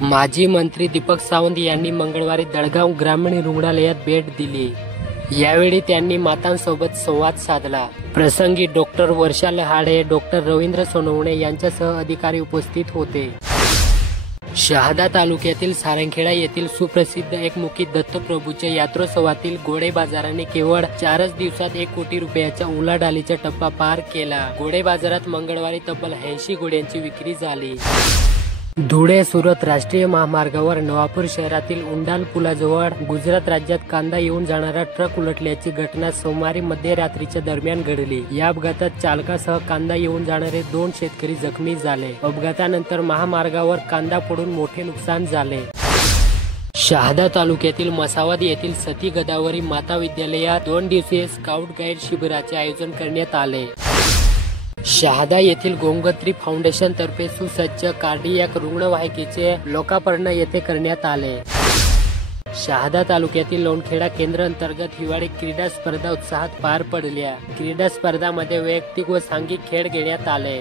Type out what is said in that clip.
माजी मंत्री दीपक सावंत यांनी मंगळवारी दळगाव ग्रामीण रुग्णालयात भेट दिली। यावेळी त्यांनी मातांसोबत संवाद साधला। प्रसंगी डॉक्टर वर्षा लहाडे, डॉक्टर रवींद्र सोनवणे यांच्यासह अधिकारी उपस्थित होते। शहादा तालुक्यातील सारंगखेडा येथील सुप्रसिद्ध एकमुखी दत्तप्रभूच्या यात्रोत्सवातील घोडे बाजाराने केवळ 4च दिवसात 1 कोटी रुपयाच्या उलाढालीचा टप्पा पार केला। घोडे बाजारात मंगळवारी तब्बल 80 घोड्यांची विक्री झाली। धुळे सुरत राष्ट्रीय महामार्गावर नवापूर शहरातील उंडाल पुलाजवळ गुजरात राज्यात कांदा येऊन जाणारा ट्रक उलटल्याची घटना सोमवारी मध्यरात्रीच्या दरम्यान घडली। या अपघातात चालकासह कांदा येऊन जाणारे 2 शेतकरी जखमी झाले। अपघातानंतर महामार्गावर कांदा पडून मोठे नुकसान झाले। शहादा तालुक्यातील मसावद येथील सती गदावरी माता विद्यालयात 2 दिवसीय स्काउट गाईड शिबिराचे आयोजन करण्यात आले। शहादा येथील गोंगत्री फाउंडेशन तर्फे सुसज्ज कार्डियक रुग्णवाहिकेचे लोकार्पण येथे करण्यात आले। शहादा तालुक्यातील लोणखेडा केंद्र अंतर्गत हिवाळी क्रीडा स्पर्धा उत्साहात पार पडल्या। क्रीडा स्पर्धांमध्ये वैयक्तिक व सांघिक खेळ घेण्यात आले।